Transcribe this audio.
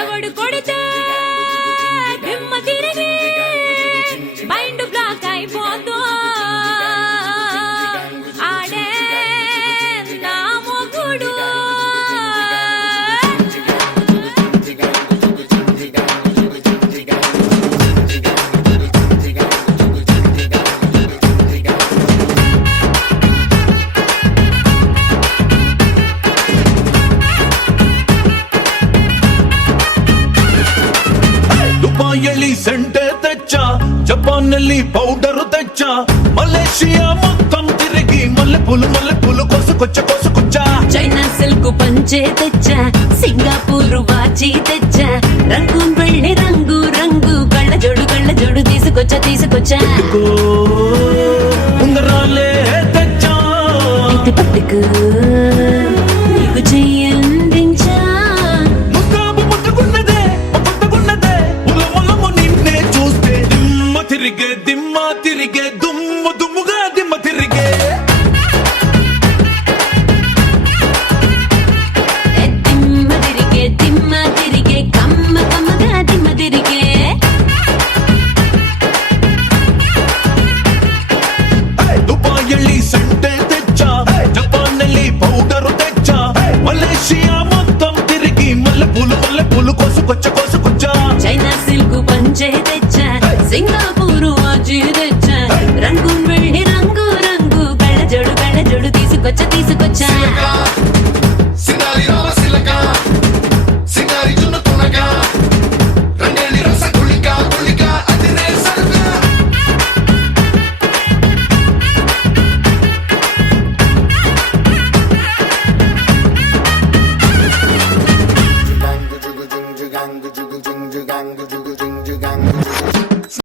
ఎవడు కొడితే దిమ్మ తిరిగి మైండ్ బ్లాక్ అయిపోతూ ఆడే నా మొగుడు ದುಬಾಯಲ್ಲಿ ಸೆಂಟೆ ತೆಚ್ಚ ಜಪಾನ್ನಲ್ಲಿ ಪೌಡರ್ ತೆಚ್ಚ ಮಲೇಷಿಯಾ మొత్తం తిరిగి మల్లె పూలు కోసుకొచ్చ చైనా సిల్క్ పంచే తెచ్చా సింగపూర్ వాచి తెచ్చా రంగూన్ వెళ్ళి రంగు రంగు కళ్ళ జోడు తీసుకొచ్చా ఉంగరాలే తెచ్చా ఇంటి పట్టుకు నీకు చెయ్యందించా ముట్టుకున్నదే ఉలములము నిన్నే చూస్తే దిమ్మ తిరిగే దుమ్ముగా దిమ్మ తిరిగే దిమ్మ తిరిగే కమ్మగా దిమ్మ తిరిగే ದುಬಾಯಲ್ಲಿ ಸೆಂಟೆ ತೆಚ್ಚ ಜಪಾನ್ನಲ್ಲಿ ಪೌಡರ್ ತೆಚ್ಚ ಮಲೇಷಿಯಾ మొత్తం తిరిగి మల్లె పూలు కోసుకొచ్చ చైనా సిల్క్ పంచే తెచ్చా సింగపూర్ వాచి తెచ్చా రంగూన్ వెళ్ళి రంగు రంగు కళ్ళ జోడు తీసుకొచ్చా సింగారి రామ సిలక సింగారి జున్ను తునక రంగేలి రస గుళిక అదిరే సరుక